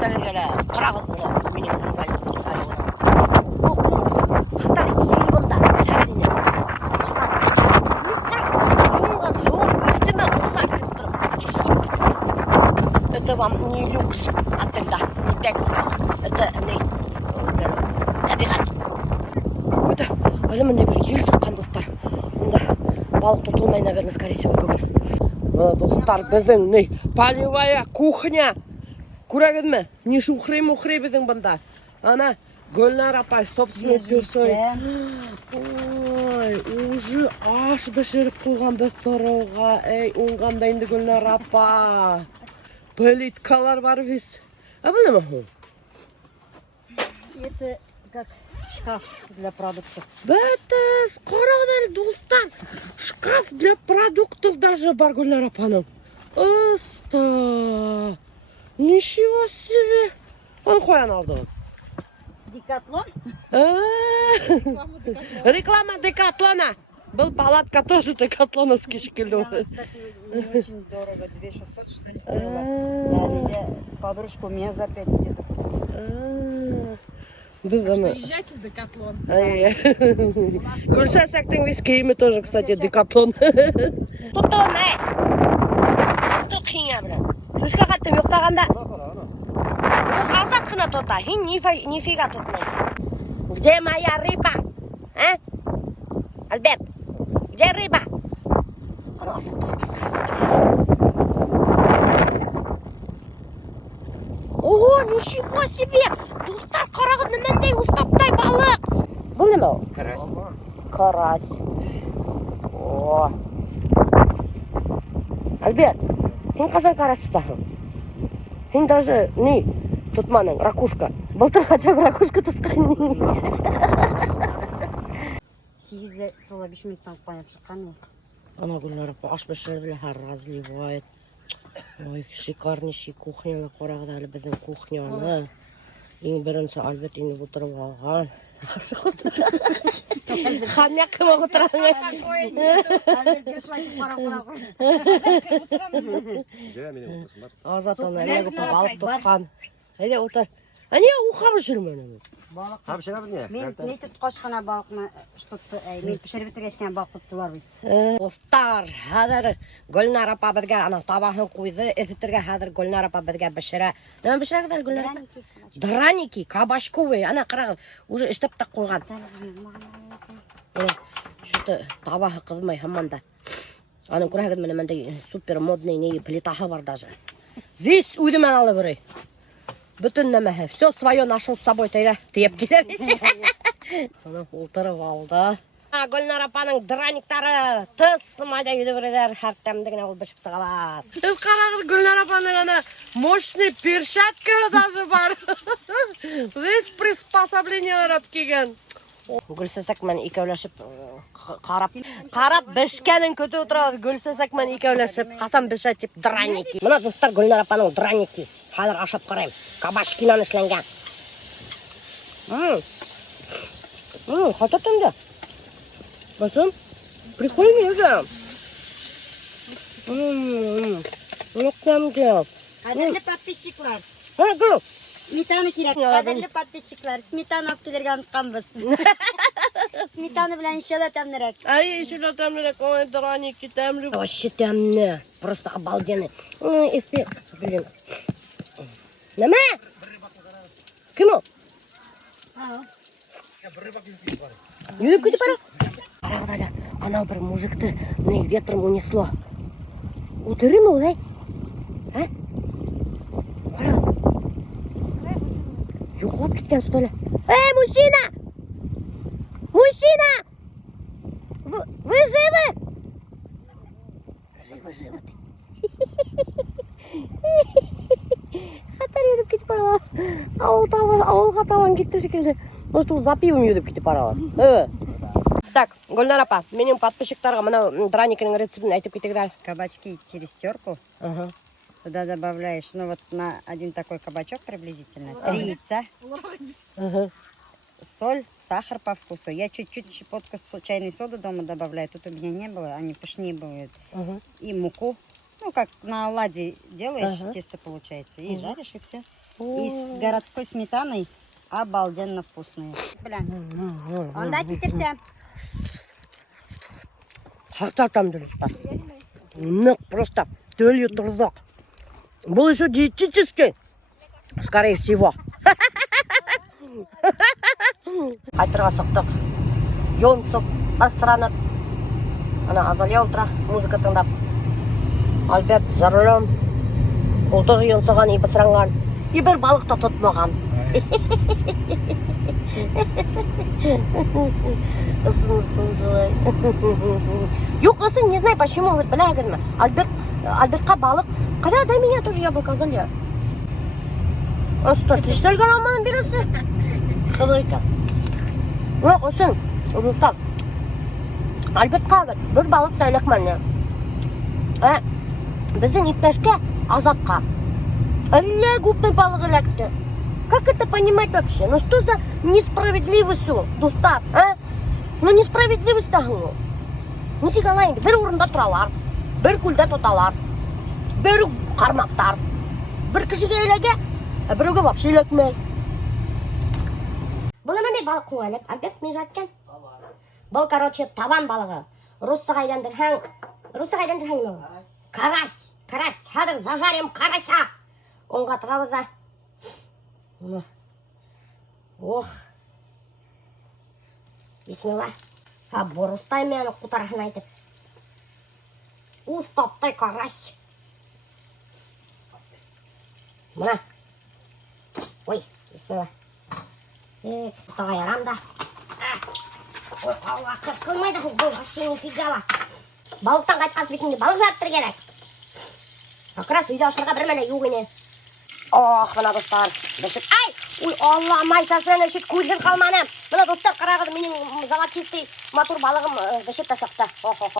Тәгәргәлә кырагыз була. Минем ыңгай. Хатар ел бында. Хәдине. Это вам не люкс отель, да, не 5 звезд. Это не табиғат. Какой-то әлемінде бір ел соққан достар. Онда балық тұтылмай, наверное, скорее всего, бүгін. Мына достар, біздің не полевая кухня. Көрәгенме? Не шухрей-мухрей біздің бұнда. Ана, Гүлнар апай, собственной персой. Ой, уже аш бішіріп қойған біз тұрауға. Эй, оңғанда енді Гүлнар апа. Плиткалар бар весь. А бұл не могу? Это как шкаф для продуктов. Бәтіс, қарағдар, достар. Шкаф для продуктов даже бар Гүлнар апаның. Оста. Ничего себе. Он қоян алды он. Декатлон? Реклама Декатлона. Был палатка тоже Декатлоновский шкилю. Кстати, не очень дорого. 2600 что ли стоило. Подружку у меня за 5 где-то. Приезжайте в Декатлон. Күрсәсәктің вискейімі тоже, кстати, Декатлон. Тұтты не? Тұт қиңа білін. Күшке қаттым yoқтағанда. Ол азат қына тұта. Хин нифига тұтмай. Где моя рыба? А? Альберт, где рыба? Ана азат тұрмаса. Ого, ничего себе! Достар, қарағыз немендей ұстаптай балық. Бұл неме ол? Карась. Карась. О. Альберт, сен қашан карась тұтасың? Сен даже не тұтманың, ракушка. Былтыр хотя бы ракушка тұтқан. 8 тола 5 минуттан қойып шыққан. Ана Гүлнар апа аш пішірді, разливает. Ой, шикарнейший кухня қорағыда әлі біздің кухняны. Ең бірінші Альберт енді отырып алған. Хамяк кім отырамын? Альбертке шылайтып қара-қара. Азат ана әлегі балық тұтқан. Әйде отыр. Әне ұқамы жүрмені? Хап шырабы не? Мен тұтқаш қана балықны тұтты. Мен пішіріп бітіргешкен балық тұттылар бейт. Достар, хәдір Гүлнар апа бізге ана табағын қойды. Эфеттерге хәдір Гүлнар апа бізге бішірі. Нәм бішірі кедер Гүлнар апа? Драники, кабачковые. Ана қарағыз, уже іштеп тақ қойған. Шүті табағы қызмай хамманда. Ана көрәгіз мене супер модный не плитаға бар даже. Весь үйдімен алы бірі. Бүтін нәмәхі. Все свое нашел с собой тәйлі. Тиеп келеміз. Ана ұлтырып алды. Гүлнар апаның драниктары тыс майда үйді біредер. Әрттәмдігіне ол бішіп сығалады. Қарағыз Гүлнар апаның ана мощный перчатканы даже бар. Весь приспособлениялар әткеген. Гүлсәсәк мен икәуләшіп қарап бішкәнін көті отырады. Гүлсәсәк мен икәуләшіп қасан біша тип драники. Мұна достар Гүлнар апаның драники. Қазір ашап қарайым. Кабачкинан ішленген. Қата тәмді. Басым? Прикольный еді. Тәмді. Қадірлі подписчиклар. Гүл. Сметана керек. Қадірлі подписчиклар. Сметана алып келерге ұнытқанбыз. Сметана білән иншалла тәмдірек. Ай, иншалла тәмдірек. Ой, драники тәмді. Вообще тәмді. Просто обалденный. Ой, эффект. Блин. Нәме? Кім ол? Үйіп кетіп бара? Қарағыда, анау бір мужикті ветром унесло. Утыры ма олай? А? Қара. Жоқлап кеткен что ли? Эй, мужчина! Мужчина! Вы живы? Живы. Қатар едіп кетіп бара. Ауылға табан кетті шекелді. Может, ол запивым едіп кетіп бара. Так, Гүлнар апа, менің подписчиктарға мына драникінің рецептін айтып кетегдер. Кабачки через терку. Туда добавляешь, ну вот на один такой кабачок приблизительно. 3 яйца. Соль, сахар по вкусу. Я чуть-чуть щепотку чайной соды дома добавляю. Тут у меня не было, они пышнее будут. И муку Ну, как на оладьи делаешь, Ага. тесто получается, и Мгм. жаришь, и все. И с городской сметаной обалденно вкусные. Бля, он да китерся. Хататам дұрыстар. Нық просто төлі тұрдық. Бұл еще диетический. Скорее всего. Қайтырға соқтық. Йонсып, бастыранып. Ана Азалия отыра, музыка тыңдап. Альберт за рулем. Ол тоже йонсыған, и басыранған. И бір балық та тұтмаған. Ысын жылай. Yok, сын, не знаю почему. Вот, бля, говорю, Альбертқа балық. Когда дай меня тоже яблоко, Азалия. Стой, ты что ли алманы бересің? Қылыйка. Yok, сын, ұлыстар. Альбертқа бір балық сөйлек мәне. Біздің иптәшке Азатқа. Әлі көппей балық ілекті. Как это понимать вообще? Ну что за несправедливость у, достар, а? Ну несправедливость тағын. Не тигалайын, бір орында тұралар, бір күлді тұталар, бір қармақтар, бір кішіге елеге, біруге вообще елекмей. Бұл әмәндей балық қуанып, Альберт мен жаткен. Бұл, короче, табан балығы. Русы қайдандыр хаң ма? Карась, хадыр зажарим карася. Онға тығабызда. Ох. Бисмилла. Борыстай мені құтарахын айтып. Устаптай карась. Мына. Ой, бисмилла. Құтаға ярам да. Ой, Алла, қылмайды бұл ғашың фигала. Балықтан қайтқасы бекінде балық жарттыр керек. Как раз үйде ашырға бір мәне юғыне. Ох, мына достар. Ай! Ой, Алла, майсасыны шет көйлден қалманы. Мына достар қарағыды менің золотистый матур балығым бешет тасақты.